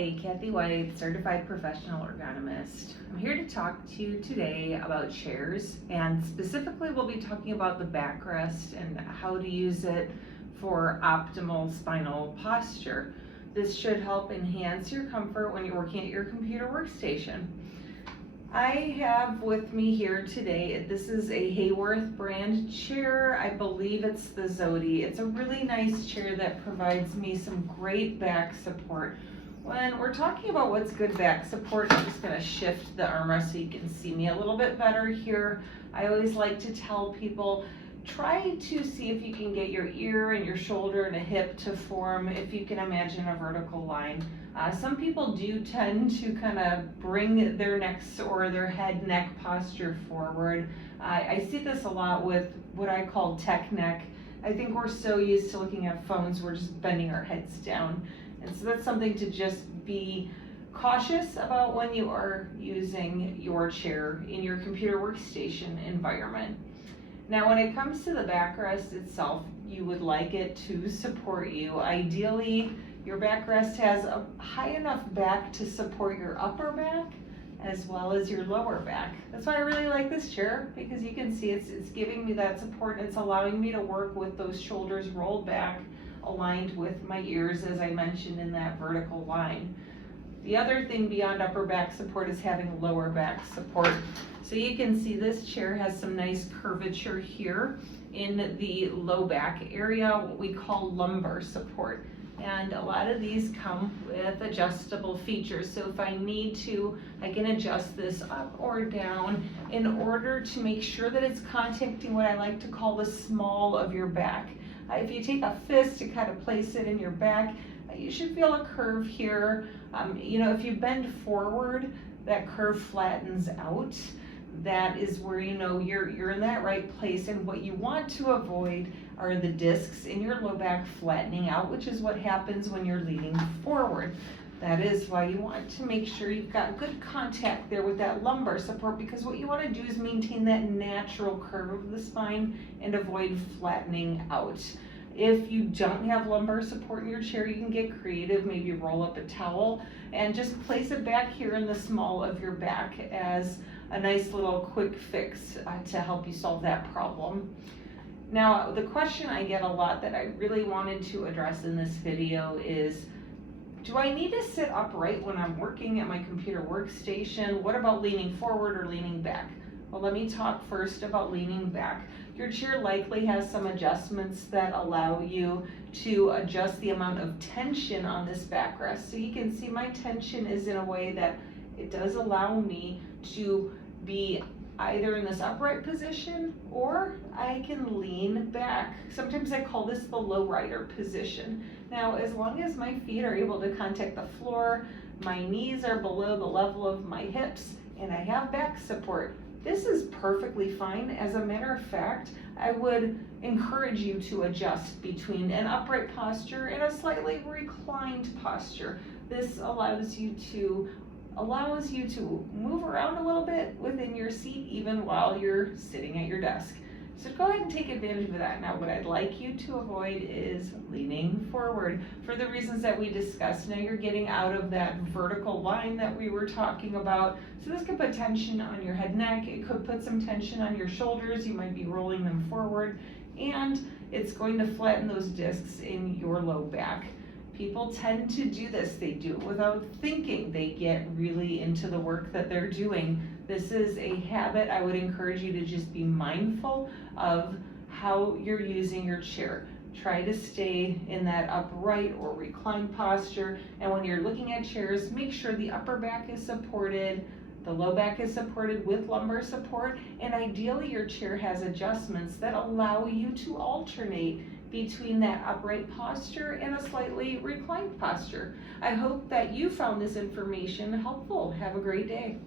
Hi, Kathy White, Certified Professional Ergonomist. I'm here to talk to you today about chairs, and specifically we'll be talking about the backrest and how to use it for optimal spinal posture. This should help enhance your comfort when you're working at your computer workstation. I have with me here today, this is a Hayworth brand chair. I believe it's the Zodi. It's a really nice chair that provides me some great back support. When we're talking about what's good back support, I'm just going to shift the armrest so you can see me a little bit better here. I always like to tell people, try to see if you can get your ear and your shoulder and a hip to form, if you can imagine a vertical line. Some people do tend to kind of bring their necks or their head neck posture forward. I see this a lot with what I call tech neck. I think we're so used to looking at phones, we're just bending our heads down. And so that's something to just be cautious about when you are using your chair in your computer workstation environment. Now, when it comes to the backrest itself, you would like it to support you. Ideally, your backrest has a high enough back to support your upper back as well as your lower back. That's why I really like this chair, because you can see it's giving me that support and it's allowing me to work with those shoulders rolled back, aligned with my ears, as I mentioned, in that vertical line. The other thing beyond upper back support is having lower back support. So you can see this chair has some nice curvature here in the low back area, what we call lumbar support. And a lot of these come with adjustable features. So if I need to, I can adjust this up or down in order to make sure that it's contacting what I like to call the small of your back. If you take a fist and kind of place it in your back, you should feel a curve here. If you bend forward, that curve flattens out. That is where you're in that right place, and what you want to avoid are the discs in your low back flattening out, which is what happens when you're leaning forward. That is why you want to make sure you've got good contact there with that lumbar support, because what you want to do is maintain that natural curve of the spine and avoid flattening out. If you don't have lumbar support in your chair, you can get creative, maybe roll up a towel and just place it back here in the small of your back as a nice little quick fix to help you solve that problem. Now, the question I get a lot that I really wanted to address in this video is, do I need to sit upright when I'm working at my computer workstation? What about leaning forward or leaning back? Well, let me talk first about leaning back. Your chair likely has some adjustments that allow you to adjust the amount of tension on this backrest. So you can see my tension is in a way that it does allow me to be either in this upright position or I can lean back. Sometimes I call this the low rider position. Now, as long as my feet are able to contact the floor, my knees are below the level of my hips, and I have back support, this is perfectly fine. As a matter of fact, I would encourage you to adjust between an upright posture and a slightly reclined posture. This allows you to move around a little bit within your seat even while you're sitting at your desk. So go ahead and take advantage of that. Now, what I'd like you to avoid is leaning forward for the reasons that we discussed. Now you're getting out of that vertical line that we were talking about. So this could put tension on your head neck. It could put some tension on your shoulders. You might be rolling them forward, and it's going to flatten those discs in your low back. People tend to do this. They do it without thinking. They get really into the work that they're doing. This is a habit. I would encourage you to just be mindful of how you're using your chair. Try to stay in that upright or reclined posture. And when you're looking at chairs, make sure the upper back is supported, the low back is supported with lumbar support, and ideally your chair has adjustments that allow you to alternate between that upright posture and a slightly reclined posture. I hope that you found this information helpful. Have a great day.